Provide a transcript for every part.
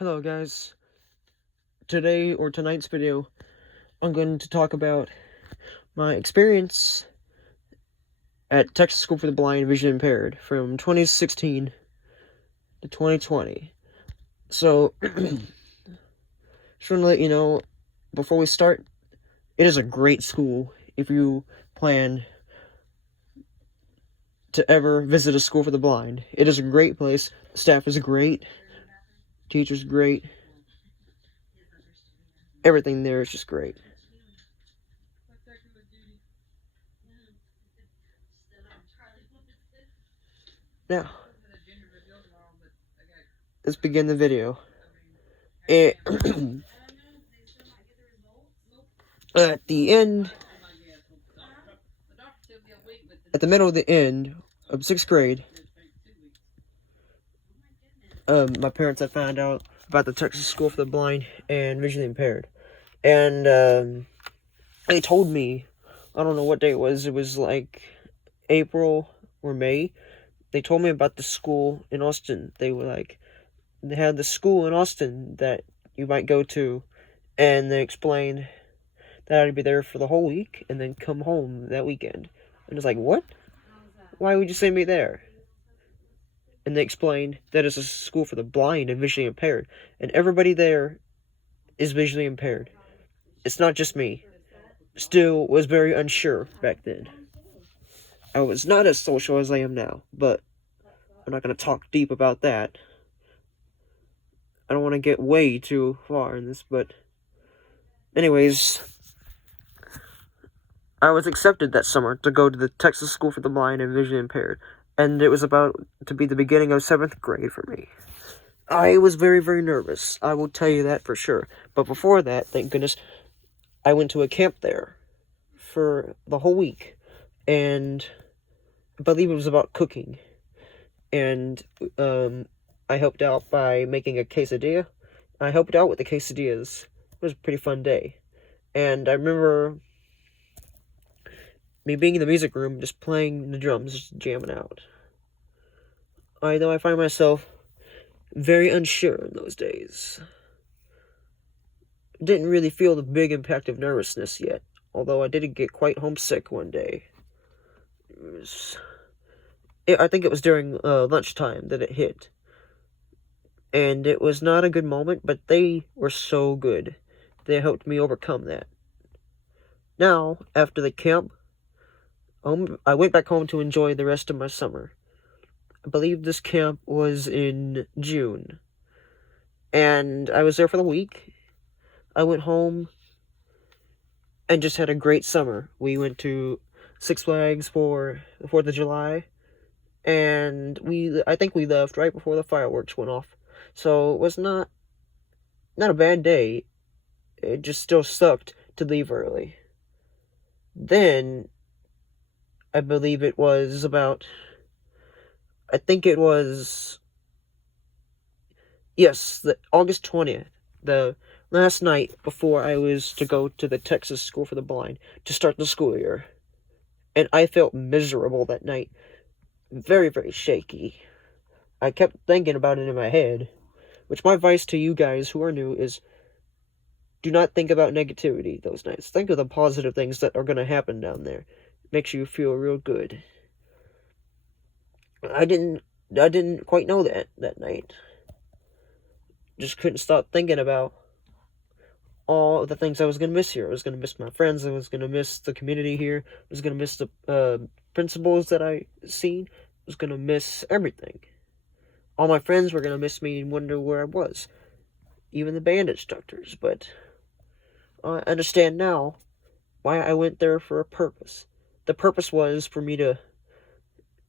Hello guys, tonight's video, I'm going to talk about my experience at Texas School for the Blind and Vision Impaired from 2016 to 2020. So, just want to let you know, before we start, it is a great school if you plan to ever visit a school for the blind. It is a great place, staff is great, teachers great, everything there is just great. Now, let's begin the video. At the middle of the end of 6th grade, my parents had found out about the Texas School for the Blind and Visually Impaired. And they told me, I don't know what day it was like April or May. They told me about the school in Austin. They had the school in Austin that you might go to, and they explained that I'd be there for the whole week and then come home that weekend. And it's like, what? Why would you send me there? And they explained that it's a school for the blind and visually impaired, and everybody there is visually impaired. It's not just me. Still was very unsure back then. I was not as social as I am now, but I'm not going to talk deep about that. I don't want to get way too far in this, but anyways, I was accepted that summer to go to the Texas School for the Blind and Visually Impaired, and it was about to be the beginning of 7th grade for me. I was very, very nervous. I will tell you that for sure. But before that, thank goodness, I went to a camp there for the whole week, and I believe it was about cooking. And I helped out by making a quesadilla. I helped out with the quesadillas. It was a pretty fun day. And I remember me being in the music room, just playing the drums, just jamming out. I know I find myself very unsure in those days. Didn't really feel the big impact of nervousness yet, although I did get quite homesick one day. I think it was during lunchtime that it hit. And it was not a good moment, but they were so good. They helped me overcome that. Now, after the camp, I went back home to enjoy the rest of my summer. I believe this camp was in June. And I was there for the week. I went home and just had a great summer. We went to Six Flags for the 4th of July. And I think we left right before the fireworks went off. So it was not a bad day. It just still sucked to leave early. Then, I believe it was August 20th, the last night before I was to go to the Texas School for the Blind to start the school year. And I felt miserable that night. Very, very shaky. I kept thinking about it in my head, which my advice to you guys who are new is do not think about negativity those nights. Think of the positive things that are going to happen down there. It makes you feel real good. I didn't quite know that night. Just couldn't stop thinking about all the things I was going to miss here. I was going to miss my friends. I was going to miss the community here. I was going to miss the principals that I seen. I was going to miss everything. All my friends were going to miss me and wonder where I was. Even the band instructors. But I understand now why I went there for a purpose. The purpose was for me to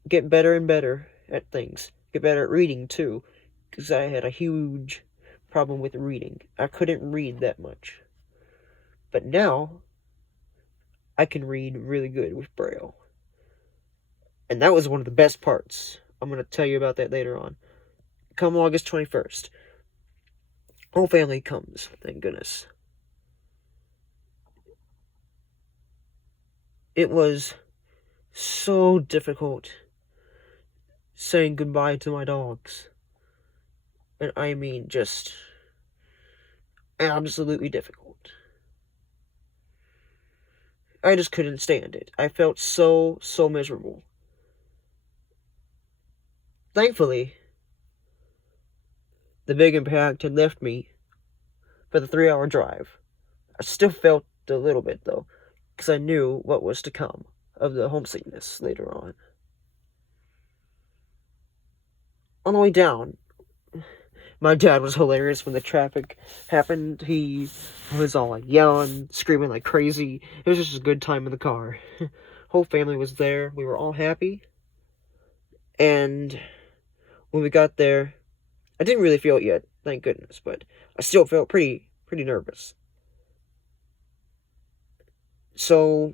get better and better at things. Get better at reading, too. Because I had a huge problem with reading. I couldn't read that much. But now, I can read really good with Braille. And that was one of the best parts. I'm going to tell you about that later on. Come August 21st. Whole family comes, thank goodness. It was so difficult saying goodbye to my dogs. And I mean just absolutely difficult. I just couldn't stand it. I felt so miserable. Thankfully, the big impact had left me for the 3-hour drive. I still felt a little bit, though, because I knew what was to come of the homesickness later on. On the way down, my dad was hilarious when the traffic happened. He was all like yelling, screaming like crazy. It was just a good time in the car. Whole family was there. We were all happy. And when we got there, I didn't really feel it yet, thank goodness, but I still felt pretty nervous. So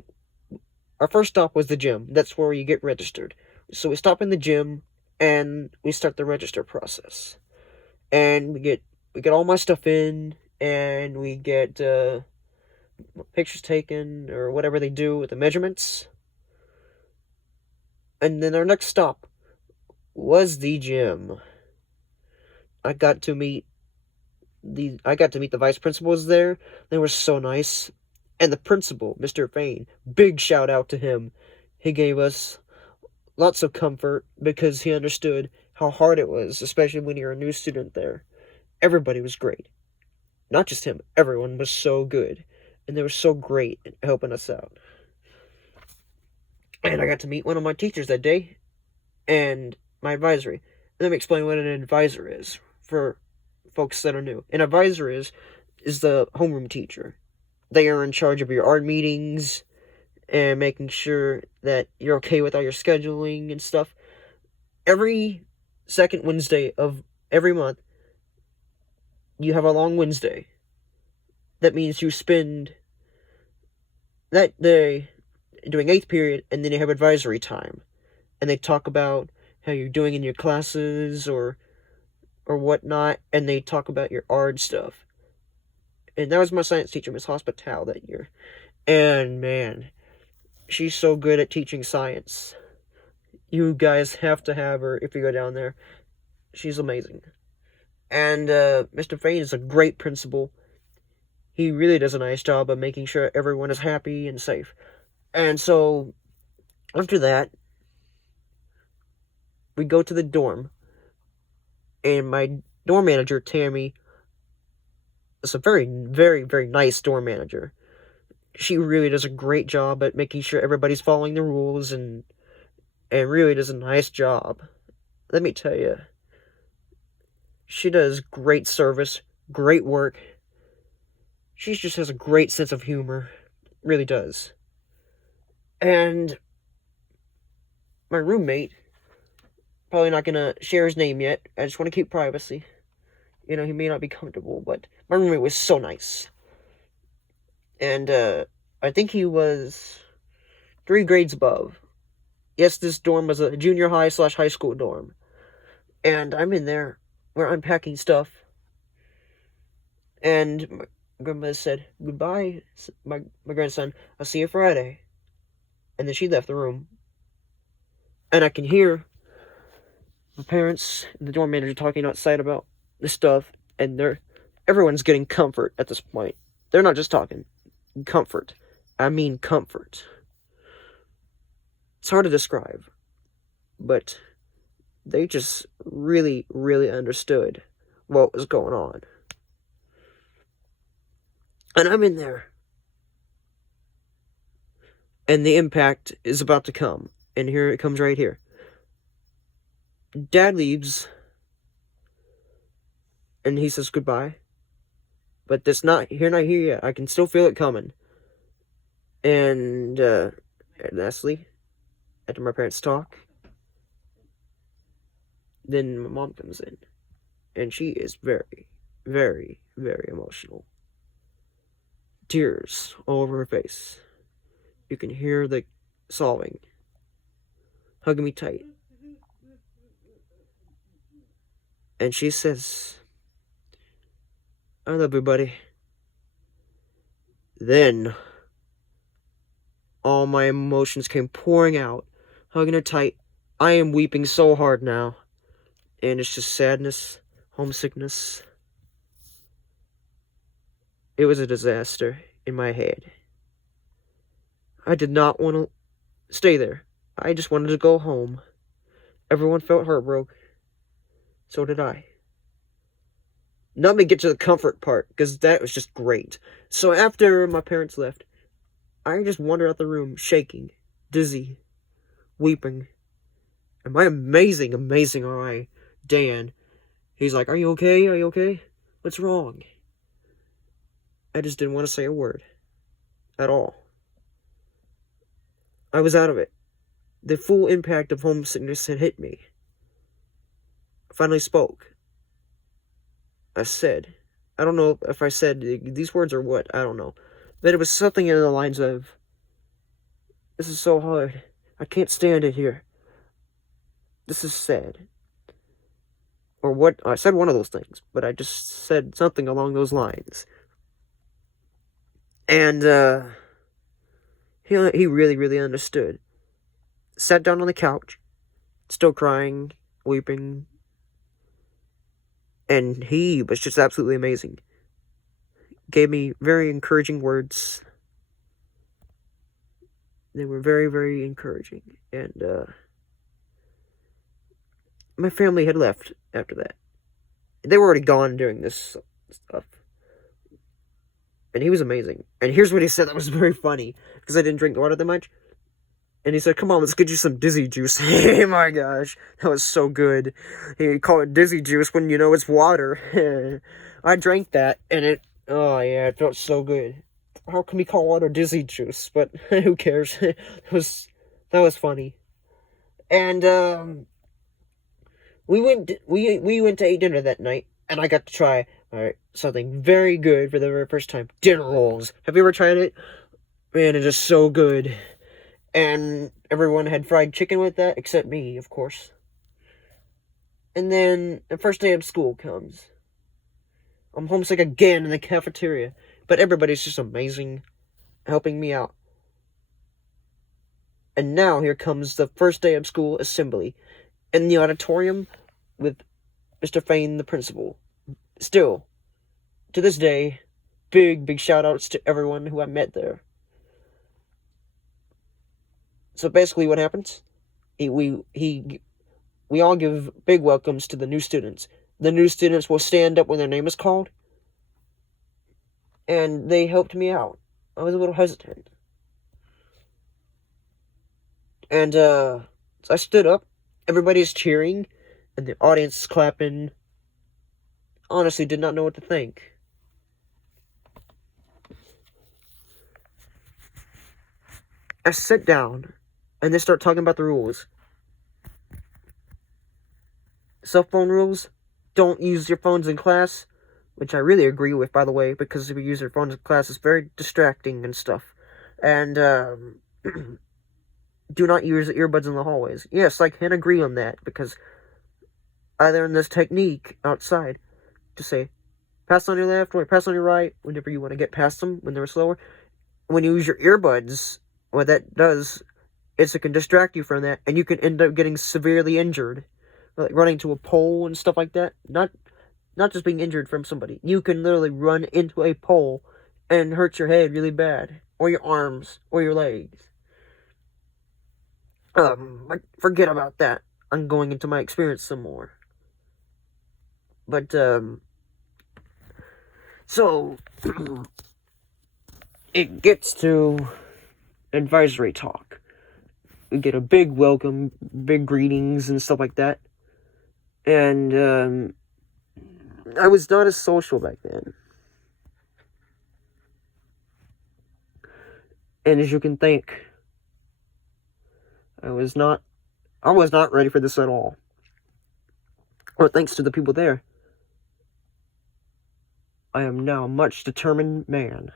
our first stop was the gym. That's where you get registered. So we stop in the gym and we start the register process. And we get all my stuff in, and we get pictures taken or whatever they do with the measurements. And then our next stop was the gym. I got to meet the vice principals there. They were so nice. And the principal, Mr. Fain, big shout out to him. He gave us lots of comfort because he understood how hard it was, especially when you're a new student there. Everybody was great. Not just him, everyone was so good. And they were so great at helping us out. And I got to meet one of my teachers that day and my advisory. Let me explain what an advisor is for folks that are new. An advisor is the homeroom teacher. They are in charge of your art meetings and making sure that you're okay with all your scheduling and stuff. Every second Wednesday of every month, you have a long Wednesday. That means you spend that day doing 8th period, and then you have advisory time. And they talk about how you're doing in your classes or whatnot, and they talk about your art stuff. And that was my science teacher, Miss Hospital, that year. And man, she's so good at teaching science. You guys have to have her if you go down there. She's amazing. And Mr. Fain is a great principal. He really does a nice job of making sure everyone is happy and safe. And so, after that, we go to the dorm. And my dorm manager, Tammy, is a very nice dorm manager. She really does a great job at making sure everybody's following the rules and really does a nice job. Let me tell you, she does great service, great work. She just has a great sense of humor. Really does. And my roommate, probably not gonna share his name yet. I just want to keep privacy. He may not be comfortable, but my roommate was so nice. And I think he was 3 grades above. Yes, this dorm was a junior high / high school dorm. And I'm in there. We're unpacking stuff. And my grandmother said, "Goodbye, my grandson. I'll see you Friday." And then she left the room. And I can hear the parents and the dorm manager talking outside about this stuff. And everyone's getting comfort at this point. They're not just talking. Comfort. I mean comfort. It's hard to describe. But they just really understood what was going on. And I'm in there. And the impact is about to come. And here it comes right here. Dad leaves. And he says goodbye. But that's not here yet. I can still feel it coming. And lastly, after my parents talk, then my mom comes in. And she is very emotional. Tears all over her face. You can hear the sobbing. Hugging me tight. And she says, "I love you, buddy." Then, all my emotions came pouring out. Hugging her tight. I am weeping so hard now. And it's just sadness, homesickness. It was a disaster in my head. I did not want to stay there. I just wanted to go home. Everyone felt heartbroken. So did I. Now let me get to the comfort part, because that was just great. So after my parents left, I just wandered out the room, shaking, dizzy, weeping. And my amazing RI, Dan, he's like, "Are you okay? Are you okay? What's wrong?" I just didn't want to say a word. At all. I was out of it. The full impact of homesickness had hit me. I finally spoke. I said, I don't know if I said these words or what, I don't know. But it was something in the lines of, "This is so hard. I can't stand it here. This is sad." Or what, I said one of those things, but I just said something along those lines. And, he really understood. Sat down on the couch, still crying, weeping, and he was just absolutely amazing. Gave me very encouraging words. They were very encouraging. And, my family had left after that. They were already gone during this stuff. And he was amazing. And here's what he said that was very funny, because I didn't drink water that much. And he said, "Come on, let's get you some dizzy juice." Oh my gosh, that was so good. He called it dizzy juice when you know it's water. I drank that, and oh yeah, it felt so good. How can we call water dizzy juice? But who cares? That was funny. And we went to eat dinner that night, and I got to try something very good for the very first time. Dinner rolls. Have you ever tried it? Man, it is so good. And everyone had fried chicken with that, except me, of course. And then the first day of school comes. I'm homesick again in the cafeteria, but everybody's just amazing, helping me out. And now here comes the first day of school assembly in the auditorium with Mr. Fain, the principal. Still, to this day, big shout outs to everyone who I met there. So basically what happens, we all give big welcomes to the new students. The new students will stand up when their name is called, and they helped me out. I was a little hesitant. And so I stood up, everybody's cheering, and the audience is clapping. Honestly, did not know what to think. I sit down, and they start talking about the rules. Cell phone rules: don't use your phones in class, which I really agree with, by the way, because if you use your phones in class, it's very distracting and stuff. And, do not use earbuds in the hallways. Yes, I can agree on that, because I learned this technique outside to say, pass on your left or pass on your right, whenever you want to get past them, when they're slower. When you use your earbuds, what that does is it can distract you from that, and you can end up getting severely injured, like running to a pole and stuff like that. Not just being injured from somebody. You can literally run into a pole and hurt your head really bad, or your arms, or your legs. Forget about that. I'm going into my experience some more. But, so, it gets to advisory talk. We get a big welcome, big greetings and stuff like that. And, I was not as social back then. And as you can think, I was not ready for this at all. But thanks to the people there, I am now a much determined man.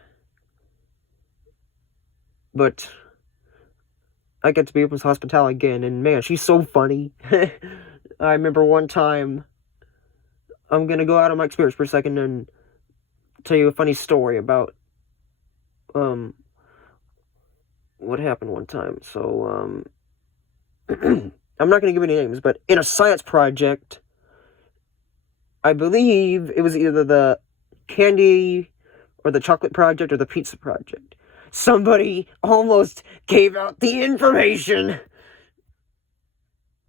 But I get to be with Hospital again, and man, she's so funny. I remember one time, I'm gonna go out of my experience for a second and tell you a funny story about, what happened one time. So, I'm not gonna give any names, but in a science project, I believe it was either the candy or the chocolate project or the pizza project. Somebody almost gave out the information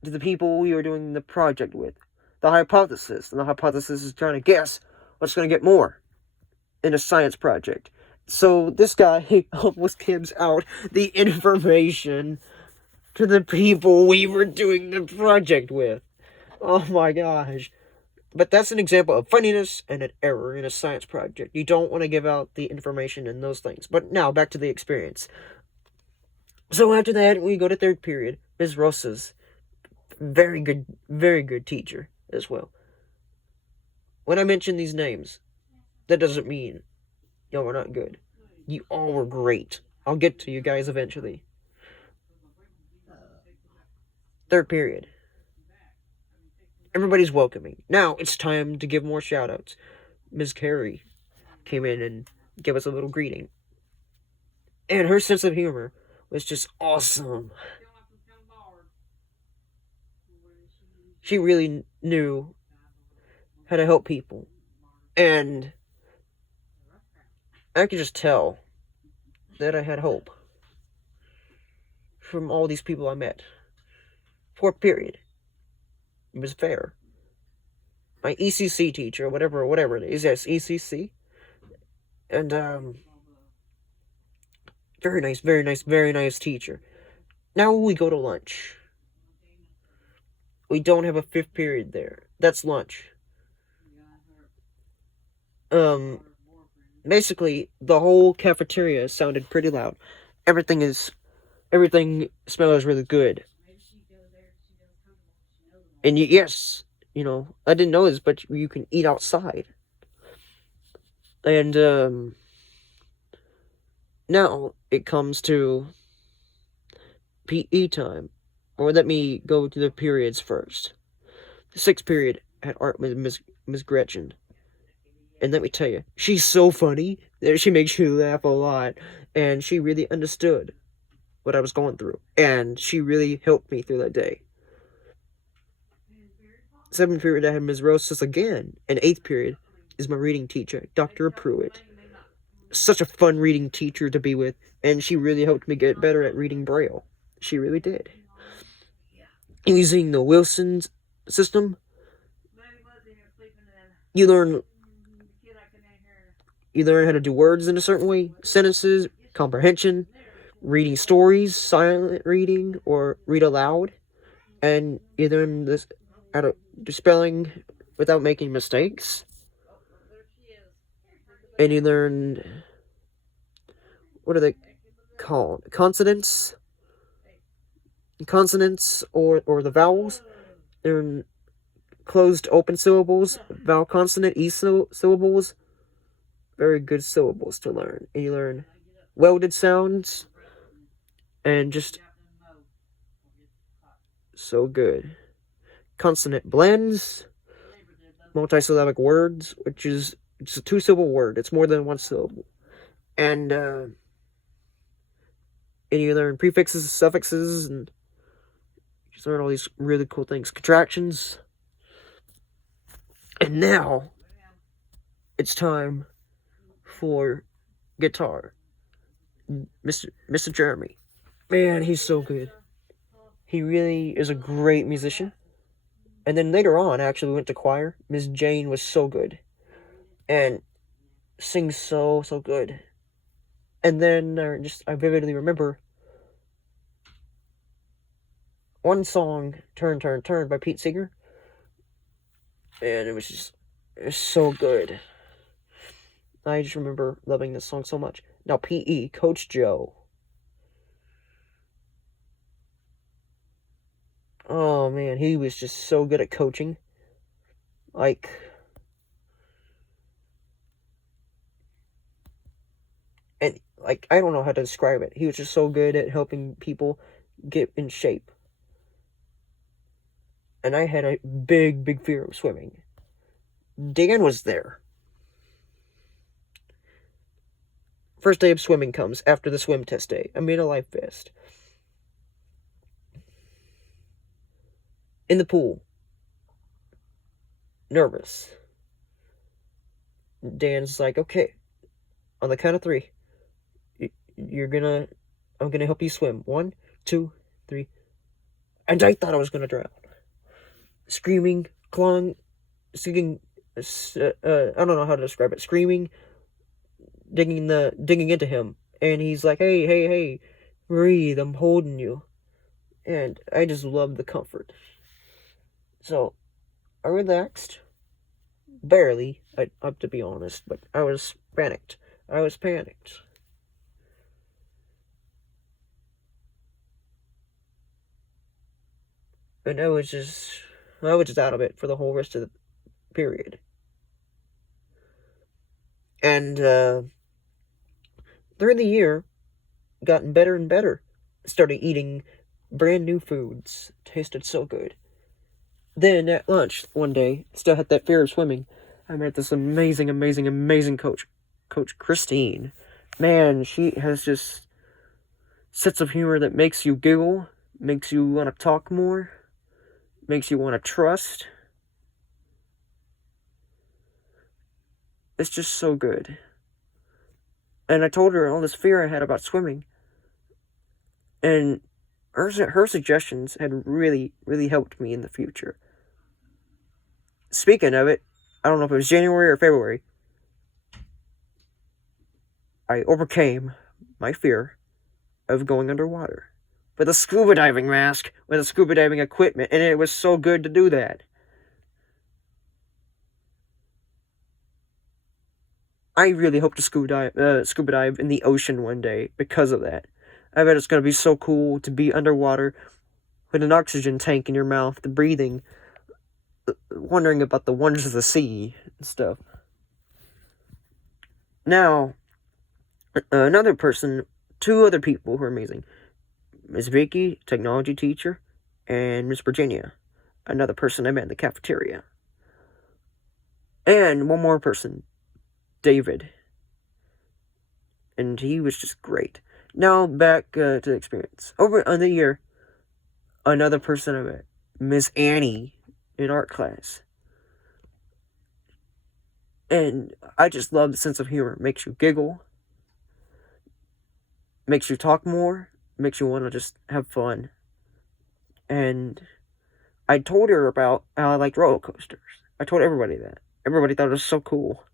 to the people we were doing the project with. The hypothesis. And the hypothesis is trying to guess what's going to get more in a science project. So this guy almost gives out the information to the people we were doing the project with. Oh my gosh. But that's an example of funniness and an error in a science project. You don't want to give out the information and those things. But now, back to the experience. So after that, we go to third period. Ms. Rosa's very good teacher as well. When I mention these names, that doesn't mean y'all were not good. You all were great. I'll get to you guys eventually. Third period. Everybody's welcoming. Now it's time to give more shout-outs. Ms. Carey came in and gave us a little greeting. And her sense of humor was just awesome. She really knew how to help people. And I could just tell that I had hope from all these people I met. Fourth period. It was fair. My ECC teacher, whatever it is, yes, ECC. And, very nice teacher. Now we go to lunch. We don't have a fifth period there. That's lunch. Basically, the whole cafeteria sounded pretty loud. Everything smells really good. And yes, I didn't know this, but you can eat outside. And, now it comes to PE time. Or let me go to the periods first. The sixth period had art with Miss Gretchen. And let me tell you, she's so funny that she makes you laugh a lot. And she really understood what I was going through. And she really helped me through that day. Seventh period, I had Ms. Rosas again. And eighth period is my reading teacher, Dr. Pruitt. Such a fun reading teacher to be with. And she really helped me get better at reading Braille. She really did. Using the Wilson system, you learn how to do words in a certain way, sentences, comprehension, reading stories, silent reading, or read aloud, and you learn how to do spelling without making mistakes, and you learn, what are they called, consonants, or the vowels. They're closed open syllables, vowel consonant, syllables. Very good syllables to learn. And you learn welded sounds, and just so good. Consonant blends, multisyllabic words, which is it's a two-syllable word. It's more than one syllable. And you learn prefixes, suffixes, and just learn all these really cool things. Contractions. And now, it's time for guitar. Mr. Jeremy. Man, he's so good. He really is a great musician. And then later on, actually, we went to choir. Miss Jane was so good. And sings so good. And then I vividly remember one song, Turn, Turn, Turn, by Pete Seeger. And it was so good. I just remember loving this song so much. Now, PE, Coach Joe. Oh, man, he was just so good at coaching. I don't know how to describe it. He was just so good at helping people get in shape. And I had a big fear of swimming. Dan was there. First day of swimming comes after the swim test day. I made a life vest. In the pool. Nervous. Dan's like, okay, On the count of three, I'm gonna help you swim. 1, 2, 3. And I thought I was gonna drown. Screaming, clawing, singing. I don't know how to describe it. Screaming, digging into him, and he's like, "Hey, hey, hey, breathe. I'm holding you." And I just love the comfort. So I relaxed, barely. I have to be honest, but I was panicked. And I was just out of it for the whole rest of the period. And through the year, gotten better and better. Started eating brand new foods. Tasted so good. Then at lunch one day, still had that fear of swimming. I met this amazing, amazing, amazing coach, Coach Christine. Man, she has just sense of humor that makes you giggle, makes you want to talk more, makes you want to trust. It's just so good. And I told her all this fear I had about swimming. And her suggestions had really, really helped me in the future. Speaking of it, I don't know if it was January or February, I overcame my fear of going underwater with a scuba diving mask, with a scuba diving equipment, and it was so good to do that. I really hope to scuba dive in the ocean one day because of that. I bet it's going to be so cool to be underwater with an oxygen tank in your mouth, breathing, wondering about the wonders of the sea and stuff. Now, another person, two other people who are amazing. Miss Vicky, technology teacher, and Miss Virginia, another person I met in the cafeteria. And one more person, David. And he was just great. Now back to the experience. Over on the year, another person I met, Miss Annie, in art class. And I just love the sense of humor. Makes you giggle, makes you talk more, makes you want to just have fun. And I told her about how I liked roller coasters. I told everybody that. Everybody thought it was so cool.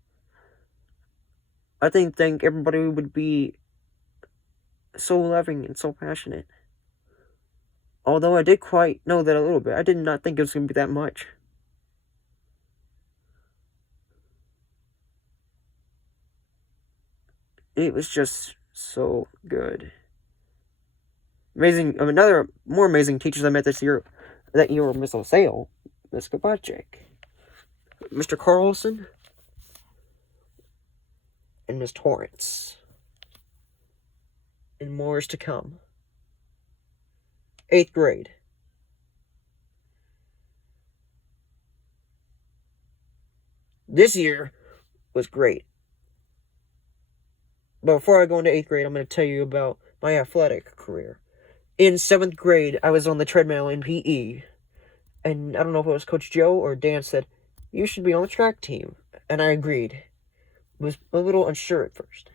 I didn't think everybody would be so loving and so passionate. Although I did quite know that a little bit. I did not think it was going to be that much. It was just so good. Amazing. Another more amazing teachers I met this year. That year were Miss Osale, Miss Kabachek, Mr. Carlson, and Miss Torrance. And more is to come. 8th grade. This year was great. But before I go into 8th grade, I'm going to tell you about my athletic career. In 7th grade, I was on the treadmill in PE. And I don't know if it was Coach Joe or Dan said, "You should be on the track team." And I agreed. Was a little unsure at first.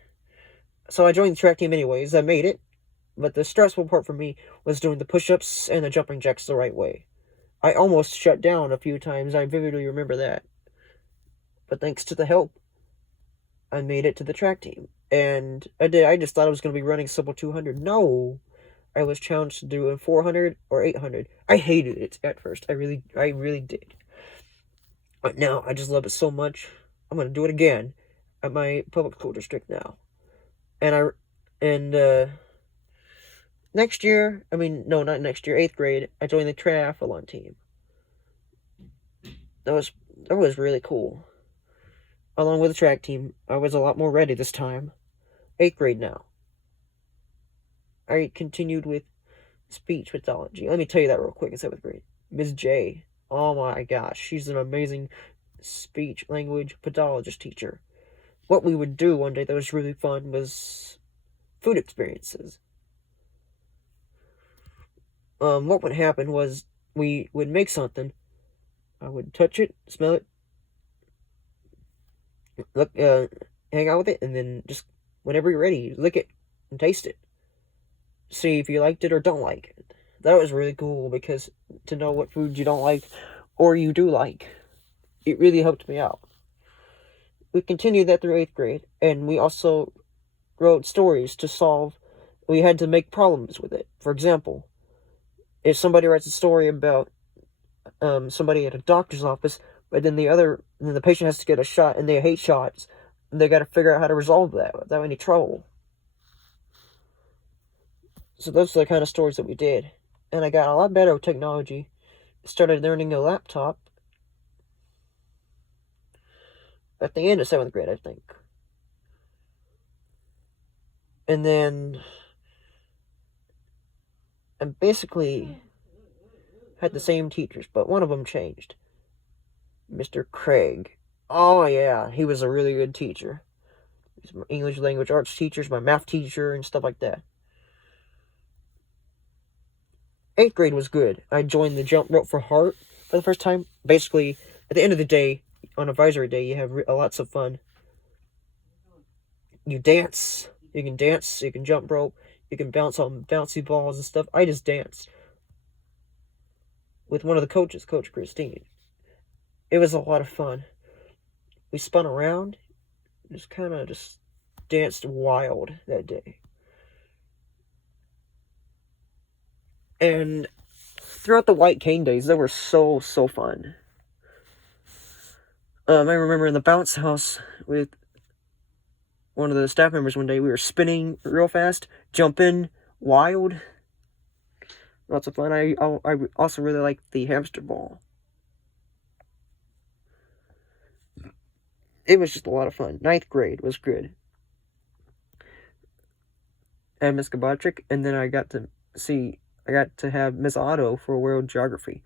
So I joined the track team anyways. I made it. But the stressful part for me was doing the push-ups and the jumping jacks the right way. I almost shut down a few times. I vividly remember that. But thanks to the help, I made it to the track team. And I just thought I was going to be running simple 200. No. I was challenged to do a 400 or 800. I hated it at first. I really did. But now I just love it so much. I'm going to do it again at my public school district now. And next year, no, not next year, 8th grade, I joined the triathlon team. That was really cool. Along with the track team, I was a lot more ready this time. 8th grade now. I continued with speech pathology. Let me tell you that real quick in 7th grade. Ms. J. Oh my gosh, she's an amazing speech language pathologist teacher. What we would do one day that was really fun was food experiences. What would happen was we would make something. I would touch it, smell it, look, hang out with it, and then just Whenever you're ready, lick it and taste it. See if you liked it or don't like it. That was really cool because to know what food you don't like or you do like, it really helped me out. We continued that through 8th grade, and we also wrote stories to solve. We had to make problems with it. For example, if somebody writes a story about somebody at a doctor's office, but then the patient has to get a shot and they hate shots, and they got to figure out how to resolve that without any trouble. So those are the kind of stories that we did. And I got a lot better with technology. Started learning a laptop at the end of 7th grade, I think. And then I basically had the same teachers, but one of them changed. Mr. Craig. Oh yeah, he was a really good teacher. He's my English language arts teacher, my math teacher, and stuff like that. 8th grade was good. I joined the jump rope for heart for the first time. Basically, at the end of the day, on advisory day, you have lots of fun. You dance. You can dance. You can jump rope. You can bounce on bouncy balls and stuff. I just danced with one of the coaches, Coach Christine. It was a lot of fun. We spun around. Just kind of just danced wild that day. And throughout the white cane days, they were so fun. I remember in the bounce house with one of the staff members one day, we were spinning real fast, jumping wild. Lots of fun. I also really liked the hamster ball. It was just a lot of fun. 9th grade was good. And Miss Gabotrick, and then I got to have Miss Otto for world geography.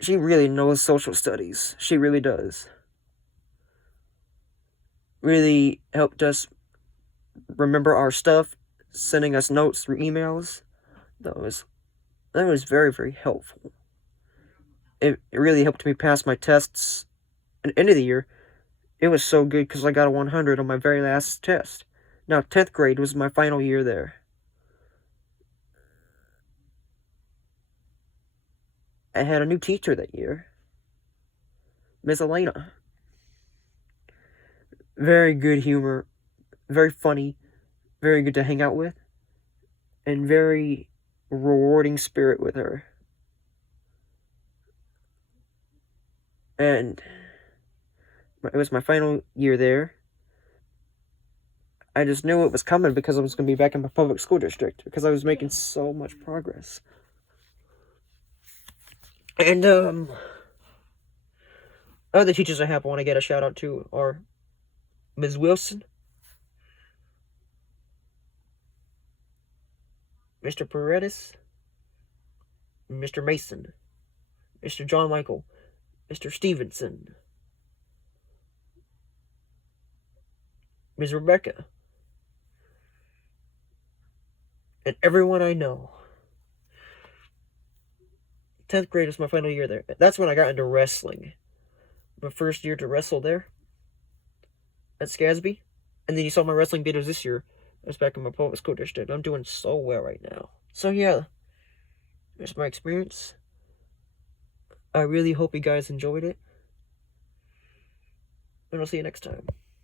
She really knows social studies. She really does. Really helped us remember our stuff, sending us notes through emails. That was very helpful. It really helped me pass my tests at the end of the year. It was so good because I got a 100 on my very last test. Now, 10th grade was my final year there. I had a new teacher that year, Miss Elena. Very good humor, very funny, very good to hang out with, and very rewarding spirit with her. And it was my final year there. I just knew it was coming because I was going to be back in my public school district because I was making so much progress. And other teachers I want to get a shout out to are Ms. Wilson, Mr. Paredes, Mr. Mason, Mr. John Michael, Mr. Stevenson, Ms. Rebecca, and everyone I know. 10th grade was my final year there. That's when I got into wrestling. My first year to wrestle there at Scasby. And then you saw my wrestling videos this year. I was back in my public school district. I'm doing so well right now. So yeah, that's my experience. I really hope you guys enjoyed it. And I'll see you next time.